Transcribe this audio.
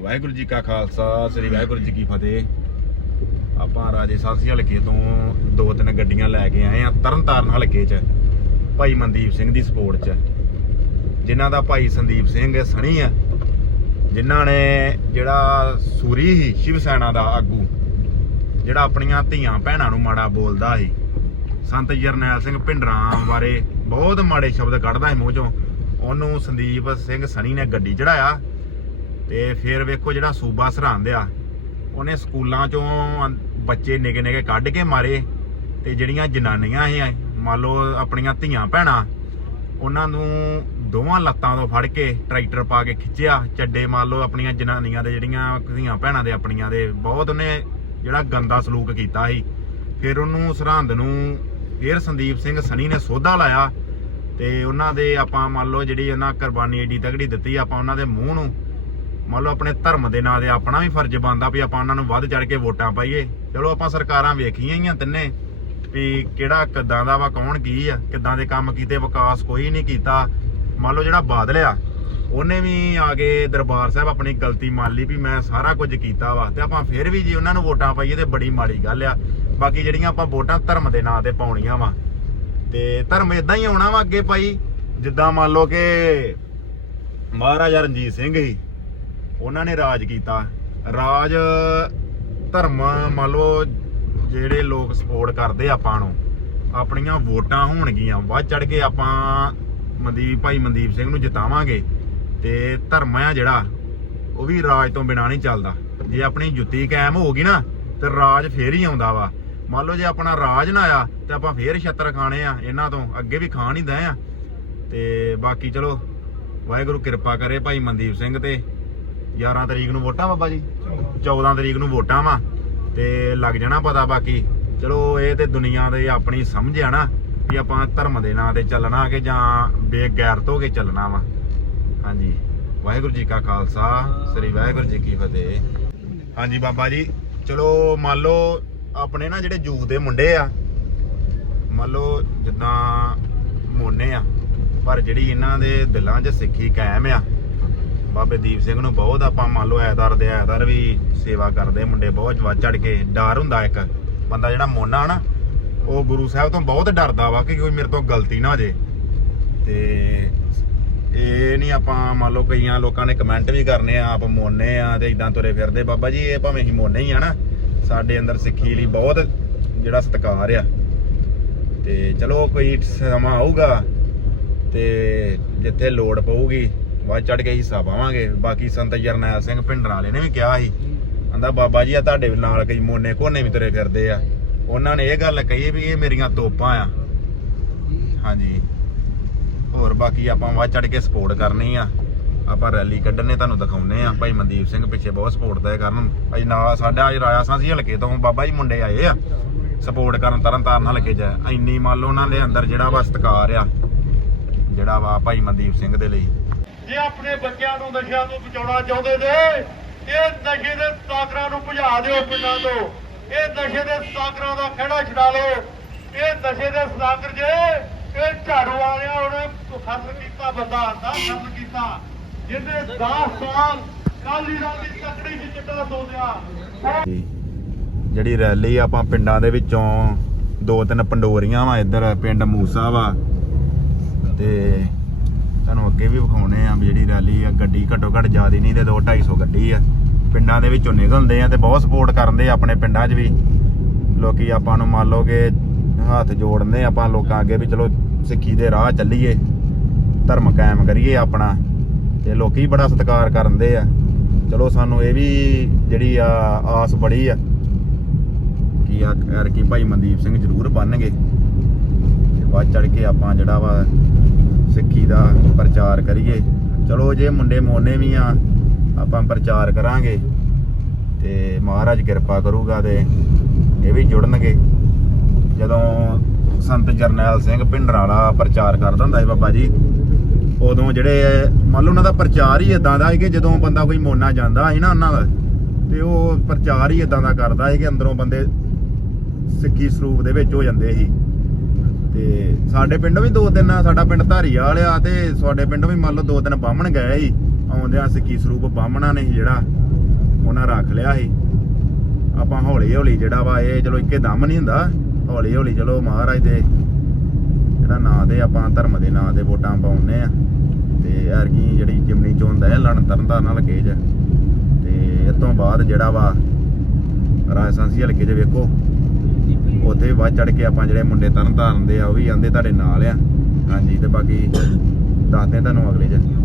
ਵਾਹਿਗੁਰੂ ਜੀ ਕਾ ਖਾਲਸਾ, ਸ੍ਰੀ ਵਾਹਿਗੁਰੂ ਜੀ ਕੀ ਫਤਿਹ। ਆਪਾਂ ਰਾਜੇ ਸਾਸੀ ਹਲਕੇ ਤੋਂ ਦੋ ਤਿੰਨ ਗੱਡੀਆਂ ਲੈ ਕੇ ਆਏ ਆ ਤਰਨਤਾਰਨ ਹਲਕੇ 'ਚ, ਭਾਈ ਮਨਦੀਪ ਸਿੰਘ ਦੀ ਸਪੋਰਟ 'ਚ। ਜਿਨ੍ਹਾਂ ਦਾ ਭਾਈ ਸੰਦੀਪ ਸਿੰਘ ਸਣੀ ਆ, ਜਿਨ੍ਹਾਂ ਨੇ ਜਿਹੜਾ ਸੂਰੀ ਸੀ ਸ਼ਿਵ ਸੈਨਾ ਦਾ ਆਗੂ, ਜਿਹੜਾ ਆਪਣੀਆਂ ਧੀਆਂ ਭੈਣਾਂ ਨੂੰ ਮਾੜਾ ਬੋਲਦਾ ਸੀ। ਸੰਤ ਜਰਨੈਲ ਸਿੰਘ ਭਿੰਡਰਾਂ ਬਾਰੇ ਬਹੁਤ ਮਾੜੇ ਸ਼ਬਦ ਕੱਢਦਾ ਸੀ ਮੂੰਹ ਚੋਂ। ਉਹਨੂੰ ਸੰਦੀਪ ਸਿੰਘ ਸਣੀ ਨੇ ਗੱਡੀ ਚੜਾਇਆ ਤੇ ਫਿਰ ਵੇਖੋ ਜਿਹੜਾ ਸੂਬਾ ਸਰਹੰਦ ਆ, ਉਹਨੇ ਸਕੂਲਾਂ ਚੋਂ ਬੱਚੇ ਨਿਕੇ ਨਿਕੇ ਕੱਢ ਕੇ ਮਾਰੇ ਤੇ ਜਿਹੜੀਆਂ ਜਨਾਨੀਆਂ ਸੀ, ਮੰਨ ਲਓ ਆਪਣੀਆਂ ਧੀਆਂ ਭੈਣਾਂ, ਉਹਨਾਂ ਨੂੰ ਦੋਵਾਂ ਲੱਤਾਂ ਤੋਂ ਫੜ ਕੇ ਟਰੈਕਟਰ ਪਾ ਕੇ ਖਿੱਚਿਆ, ਚੱਡੇ ਮੰਨ ਲਓ ਆਪਣੀਆਂ ਜਨਾਨੀਆਂ ਦੇ ਜਿਹੜੀਆਂ ਧੀਆਂ ਭੈਣਾਂ ਦੇ ਆਪਣੀਆਂ ਦੇ, ਬਹੁਤ ਉਹਨੇ ਜਿਹੜਾ ਗੰਦਾ ਸਲੂਕ ਕੀਤਾ ਸੀ। ਫਿਰ ਉਹਨੂੰ ਸਰਹੰਦ ਨੂੰ ਫਿਰ ਸੰਦੀਪ ਸਿੰਘ ਸਣੀ ਨੇ ਸੋਧਾ ਲਾਇਆ ਤੇ ਉਹਨਾਂ ਦੇ ਆਪਾਂ ਮੰਨ ਲਓ ਜਿਹੜੀ ਉਹਨਾਂ ਕੁਰਬਾਨੀ ਏਡੀ ਤਗੜੀ ਦਿੱਤੀ, ਆਪਾਂ ਉਹਨਾਂ ਦੇ ਮੂੰਹ ਨੂੰ ਮੰਨ ਲਓ ਆਪਣੇ ਧਰਮ ਦੇ ਨਾਂ ਤੇ ਆਪਣਾ ਵੀ ਫਰਜ਼ ਬਣਦਾ ਵੀ ਆਪਾਂ ਉਹਨਾਂ ਨੂੰ ਵੱਧ ਚੜ ਕੇ ਵੋਟਾਂ ਪਾਈਏ। ਚਲੋ ਆਪਾਂ ਸਰਕਾਰਾਂ ਵੇਖੀਆਂ ਹੀ ਆ ਤਿੰਨੇ ਵੀ ਕਿਹੜਾ ਕਿੱਦਾਂ ਦਾ ਵਾ, ਕੌਣ ਕੀ ਆ, ਕਿੱਦਾਂ ਦੇ ਕੰਮ ਕੀਤੇ, ਵਿਕਾਸ ਕੋਈ ਨਹੀਂ ਕੀਤਾ। ਮੰਨ ਲਓ ਜਿਹੜਾ ਬਾਦਲ ਆ ਉਹਨੇ ਵੀ ਆ ਕੇ ਦਰਬਾਰ ਸਾਹਿਬ ਆਪਣੀ ਗਲਤੀ ਮੰਨ ਲਈ ਵੀ ਮੈਂ ਸਾਰਾ ਕੁਝ ਕੀਤਾ ਵਾ ਤੇ ਆਪਾਂ ਫਿਰ ਵੀ ਜੇ ਉਹਨਾਂ ਨੂੰ ਵੋਟਾਂ ਪਾਈਏ ਤੇ ਬੜੀ ਮਾੜੀ ਗੱਲ ਆ। ਬਾਕੀ ਜਿਹੜੀਆਂ ਆਪਾਂ ਵੋਟਾਂ ਧਰਮ ਦੇ ਨਾਂ ਤੇ ਪਾਉਣੀਆਂ ਵਾ ਤੇ ਧਰਮ ਇਦਾਂ ਹੀ ਆਉਣਾ ਵਾ ਅੱਗੇ ਭਾਈ। ਜਿੱਦਾਂ ਮੰਨ ਲਓ ਕਿ ਮਹਾਰਾਜਾ ਰਣਜੀਤ ਸਿੰਘ ਸੀ ਉਹਨਾਂ ਨੇ ਰਾਜ ਕੀਤਾ। ਰਾਜ, ਧਰਮ ਮੰਨ ਲਓ ਜਿਹੜੇ ਲੋਕ ਸਪੋਰਟ ਕਰਦੇ ਆਪਾਂ ਨੂੰ, ਆਪਣੀਆਂ ਵੋਟਾਂ ਹੋਣਗੀਆਂ, ਵੱਧ ਚੜ ਕੇ ਆਪਾਂ ਮਨਦੀਪ, ਭਾਈ ਮਨਦੀਪ ਸਿੰਘ ਨੂੰ ਜਿਤਾਵਾਂਗੇ। ਤੇ ਧਰਮ ਆ ਜਿਹੜਾ, ਉਹ ਵੀ ਰਾਜ ਤੋਂ ਬਿਨਾ ਨਹੀਂ ਚੱਲਦਾ। ਜੇ ਆਪਣੀ ਜੁੱਤੀ ਕਾਇਮ ਹੋਊਗੀ ਨਾ, ਤੇ ਰਾਜ ਫੇਰ ਹੀ ਆਉਂਦਾ ਵਾ। ਮੰਨ ਲਓ ਜੇ ਆਪਣਾ ਰਾਜ ਨਾ ਆਇਆ, ਤੇ ਆਪਾਂ ਫੇਰ ਛੱਤਰ ਖਾਣੇ ਆ, ਇਹਨਾਂ ਤੋਂ ਅੱਗੇ ਵੀ ਖਾਣ ਹੀ ਦਏ ਆ। ਤੇ ਬਾਕੀ ਚਲੋ, ਵਾਹਿਗੁਰੂ ਕਿਰਪਾ ਕਰੇ ਭਾਈ ਮਨਦੀਪ ਸਿੰਘ ਤੇ। 11 ਤਰੀਕ ਨੂੰ ਵੋਟਾਂ ਬਾਬਾ ਜੀ? 14 ਤਰੀਕ ਨੂੰ ਵੋਟਾਂ ਵਾ। ਤੇ ਲੱਗ ਜਾਣਾ ਪਤਾ ਬਾਕੀ। ਚਲੋ, ਇਹ ਤੇ ਦੁਨੀਆ ਦੇ ਆਪਣੀ ਸਮਝ ਆ ਨਾ, ਵੀ ਆਪਾਂ ਧਰਮ ਦੇ ਨਾਂ ਤੇ ਚੱਲਣਾ ਕਿ ਜਾਂ ਬੇਗੈਰਤ ਹੋ ਕੇ ਚੱਲਣਾ ਵਾ। ਹਾਂਜੀ। ਵਾਹਿਗੁਰੂ ਜੀ ਕਾ ਖਾਲਸਾ, ਸ੍ਰੀ ਵਾਹਿਗੁਰੂ ਜੀ ਕੀ ਫਤਿਹ। ਹਾਂਜੀ ਬਾਬਾ ਜੀ, ਚਲੋ ਮੰਨ ਲਓ ਆਪਣੇ ਨਾ ਜਿਹੜੇ ਯੂਥ ਦੇ ਮੁੰਡੇ ਆ, ਮੰਨ ਲਓ ਜਿੱਦਾਂ ਮੋਨੇ ਆ, ਪਰ ਜਿਹੜੀ ਇਹਨਾਂ ਦੇ ਦਿਲਾਂ 'ਚ ਸਿੱਖੀ ਕਾਇਮ ਆ ਬਾਬੇ ਦੀਪ ਸਿੰਘ ਨੂੰ ਬਹੁਤ ਆਪਾਂ ਮੰਨ ਲਓ ਐਤਵਾਰ ਦੇ ਐਤਵਾਰ ਵੀ ਸੇਵਾ ਕਰਦੇ ਮੁੰਡੇ ਬਹੁਤ ਵੱਧ ਚੜ ਕੇ ਡਰ ਹੁੰਦਾ ਇੱਕ। ਬੰਦਾ ਜਿਹੜਾ ਮੋਨਾ ਨਾ, ਉਹ ਗੁਰੂ ਸਾਹਿਬ ਤੋਂ ਬਹੁਤ ਡਰਦਾ ਵਾ ਕਿ ਕੋਈ ਮੇਰੇ ਤੋਂ ਗਲਤੀ ਨਾ ਹੋ ਜੇ। ਤੇ ਇਹ ਨਹੀਂ ਆਪਾਂ ਮੰਨ ਲਓ ਕਈਆਂ ਲੋਕਾਂ ਨੇ ਕਮੈਂਟ ਵੀ ਕਰਨੇ ਆ, ਆਪ ਮੋਨੇ ਆ ਤੇ ਇਦਾਂ ਤੁਰੇ ਫਿਰਦੇ। ਬਾਬਾ ਜੀ, ਇਹ ਭਾਵੇਂ ਹੀ ਮੋਨੇ ਹੀ ਆ ਨਾ, ਸਾਡੇ ਅੰਦਰ ਸਿੱਖੀ ਲਈ ਬਹੁਤ ਜਿਹੜਾ ਸਤਿਕਾਰ ਆ। ਤੇ ਚਲੋ ਕੋਈ ਸਮਾਂ ਆਊਗਾ ਤੇ ਜਿੱਥੇ ਲੋੜ ਪਊਗੀ ਵੱਧ ਚੜ ਕੇ ਹਿੱਸਾ ਪਾਵਾਂਗੇ। ਬਾਕੀ ਸੰਤ ਜਰਨੈਲ ਸਿੰਘ ਭਿੰਡਰਾਂ ਵਾਲੇ ਨੇ ਵੀ ਕਿਹਾ ਸੀ। ਕਹਿੰਦਾ, ਬਾਬਾ ਜੀ ਆ ਤੁਹਾਡੇ ਨਾਲ ਕਈ ਮੋਨੇ ਕੋਨੇ ਵੀ ਤੁਰੇ ਫਿਰਦੇ ਆ। ਉਹਨਾਂ ਨੇ ਇਹ ਗੱਲ ਕਹੀ ਵੀ ਇਹ ਮੇਰੀਆਂ ਤੋਪਾਂ ਆ। ਹਾਂਜੀ। ਹੋਰ ਬਾਕੀ ਆਪਾਂ ਵੱਧ ਚੜ ਕੇ ਸਪੋਰਟ ਕਰਨੀ ਆ। ਆਪਾਂ ਰੈਲੀ ਕੱਢਣੇ ਤੁਹਾਨੂੰ ਦਿਖਾਉਨੇ ਆ। ਭਾਈ ਮਨਦੀਪ ਸਿੰਘ ਪਿੱਛੇ ਬਹੁਤ ਸਪੋਰਟ ਦਾ ਕਰਨ। ਅਜ ਨਾਲ ਸਾਡਾ ਅੱਜ ਰਾਜਾ ਸਾਂਸੀ ਹਲਕੇ ਤੋਂ ਬਾਬਾ ਜੀ ਮੁੰਡੇ ਆਏ ਆ। ਸਪੋਰਟ ਕਰਨ ਤਰਨ ਤਾਰਨ ਹਲਕੇ 'ਚ। ਇੰਨੀ ਮੰਨ ਲਓ ਉਹਨਾਂ ਦੇ ਅੰਦਰ ਜਿਹੜਾ ਵਾ ਸਤਿਕਾਰ ਆ, ਜਿਹੜਾ ਵਾ ਭਾਈ ਮਨਦੀਪ ਸਿੰਘ ਦੇ ਲਈ। ਜੇ ਆਪਣੇ ਬੱਚਿਆਂ ਨੂੰ ਨਸ਼ਿਆਂ ਤੋਂ ਬਚਾਉਣਾ ਚਾਹੁੰਦੇ ਨੇ, ਇਹ ਨਸ਼ੇ ਦੇ ਸਾਕਰਾਂ ਨੂੰ ਭਜਾ ਦਿਓ ਪਿੰਡਾਂ ਤੋਂ। ਇਹ ਨਸ਼ੇ ਦੇ ਸਾਕਰਾਂ ਦਾ ਖਹਿੜਾ ਛਡਾ ਲਓ। ਇਹ ਨਸ਼ੇ ਦੇ ਸਾਕਰ ਜੇ ਇਹ ਝਾੜੂ ਵਾਲਿਆਂ ਉਹਨੇ ਖਤਮ ਕੀਤਾ, ਬੰਦਾ ਦਾ ਖਤਮ ਕੀਤਾ। ਜਿਹਨੇ 10 ਸਾਲ ਕਾਲੀ ਰਾਲੀ ਤਕੜੀ ਚ ਚਿੱਟਾ ਸੋਦਿਆ। ਜਿਹੜੀ ਰੈਲੀ ਆਪਾਂ ਪਿੰਡਾਂ ਦੇ ਵਿੱਚੋਂ ਦੋ ਤਿੰਨ ਪੰਡੋਰੀਆਂ ਵਾ, ਇੱਧਰ ਪਿੰਡ ਮੂਸਾ ਵਾ। ਤੇ ਅੱਗੇ ਵੀ ਵਿਖਾਉਣੇ ਆ ਵੀ ਜਿਹੜੀ ਰੈਲੀ ਆ, ਗੱਡੀ ਘੱਟੋ ਘੱਟ ਜ਼ਿਆਦੀ ਨਹੀਂ ਤੇ 2 250 ਗੱਡੀ ਆ। ਪਿੰਡਾਂ ਦੇ ਵਿੱਚੋਂ ਨਿਕਲਦੇ ਆ ਤੇ ਬਹੁਤ ਸਪੋਰਟ ਕਰਦੇ ਆ ਆਪਣੇ ਪਿੰਡਾਂ 'ਚ ਵੀ। ਲੋਕੀ ਆਪਾਂ ਨੂੰ ਮੰਨ ਲਓ ਕਿ ਹੱਥ ਜੋੜਨੇ, ਆਪਾਂ ਲੋਕਾਂ ਅੱਗੇ ਵੀ ਚਲੋ ਸਿੱਖੀ ਦੇ ਰਾਹ ਚੱਲੀਏ, ਧਰਮ ਕਾਇਮ ਕਰੀਏ ਆਪਣਾ, ਤੇ ਲੋਕੀ ਬੜਾ ਸਤਿਕਾਰ ਕਰਦੇ ਆ। ਚਲੋ ਸਾਨੂੰ ਇਹ ਵੀ ਜਿਹੜੀ ਆ ਆਸ ਬੜੀ ਆ ਕਿ ਆ ਯਾਰ ਕੀ ਭਾਈ ਮਨਦੀਪ ਸਿੰਘ ਜ਼ਰੂਰ ਬਣਨਗੇ। ਤੇ ਵੱਧ ਚੜ ਕੇ ਆਪਾਂ ਜਿਹੜਾ ਵਾ ਸਿੱਖੀ ਦਾ ਪ੍ਰਚਾਰ ਕਰੀਏ। ਚਲੋ ਜੇ ਮੁੰਡੇ ਮੋਨੇ ਵੀ ਆ, ਆਪਾਂ ਪ੍ਰਚਾਰ ਕਰਾਂਗੇ। ਤੇ ਮਹਾਰਾਜ ਕਿਰਪਾ ਕਰੂਗਾ ਤੇ ਇਹ ਵੀ ਜੁੜਨਗੇ। ਜਦੋਂ ਸੰਤ ਜਰਨੈਲ ਸਿੰਘ ਭਿੰਡਰਾਂ ਵਾਲਾ ਪ੍ਰਚਾਰ ਕਰਦਾ ਹੁੰਦਾ ਸੀ ਬਾਬਾ ਜੀ, ਉਦੋਂ ਜਿਹੜੇ ਮੰਨ ਲਓ ਉਹਨਾਂ ਦਾ ਪ੍ਰਚਾਰ ਹੀ ਇਦਾਂ ਦਾ ਸੀ ਕਿ ਜਦੋਂ ਬੰਦਾ ਕੋਈ ਮੋਨਾ ਜਾਂਦਾ ਸੀ ਨਾ ਉਹਨਾਂ ਦਾ, ਤੇ ਉਹ ਪ੍ਰਚਾਰ ਹੀ ਇਦਾਂ ਦਾ ਕਰਦਾ ਸੀ ਕਿ ਅੰਦਰੋਂ ਬੰਦੇ ਸਿੱਖੀ ਸਰੂਪ ਦੇ ਵਿੱਚ ਹੋ ਜਾਂਦੇ ਸੀ। ਤੇ ਸਾਡੇ ਪਿੰਡੋਂ ਵੀ ਦੋ ਤਿੰਨ ਸਾਡਾ ਪਿੰਡ ਧਾਰੀਵਾਲ ਆ ਤੇ ਸਾਡੇ ਪਿੰਡੋਂ ਵੀ ਮੰਨ ਲਓ ਦੋ ਤਿੰਨ ਬਾਹਮਣ ਗਏ ਸੀ। ਆਉਂਦਿਆਂ ਸਿੱਖੀ ਸਰੂਪ ਬਾਹਮਣਾ ਨੇ ਜਿਹੜਾ, ਉਹਨਾਂ ਰੱਖ ਲਿਆ ਸੀ। ਆਪਾਂ ਹੌਲੀ ਹੌਲੀ ਜਿਹੜਾ ਵਾ ਇਹ ਚਲੋ ਇੱਕੇ ਦਮ ਨਹੀਂ ਹੁੰਦਾ ਹੌਲੀ ਹੌਲੀ ਚਲੋ ਮਹਾਰਾਜ ਦੇ ਜਿਹੜਾ ਨਾਂ ਦੇ ਆਪਾਂ ਧਰਮ ਦੇ ਨਾਂ ਦੇ ਵੋਟਾਂ ਪਾਉਂਦੇ ਆ। ਤੇ ਐਰਗੀ ਜਿਹੜੀ ਜਿਮਨੀ ਚੋਣ ਦਾ ਇਹ ਲੜਨ ਤਰਨਤਾਰਨ ਨਾਲ ਲੱਗੇ ਚ ਤੇ ਇਸ ਤੋਂ ਬਾਅਦ ਜਿਹੜਾ ਵਾ ਰਾਜਸਥਾਨੀ ਹਲਕੇ 'ਚ ਵੇਖੋ। ਉੱਥੇ ਵੀ ਵੱਧ ਚੜ ਕੇ ਆਪਾਂ ਜਿਹੜੇ ਮੁੰਡੇ ਤਰਨ ਤਾਰਨ ਦੇ ਆ, ਉਹ ਵੀ ਆਂਦੇ ਤੁਹਾਡੇ ਨਾਲ ਆ। ਹਾਂਜੀ, ਤੇ ਬਾਕੀ ਦੱਸਦੇ ਤੁਹਾਨੂੰ ਅਗਲੇ 'ਚ।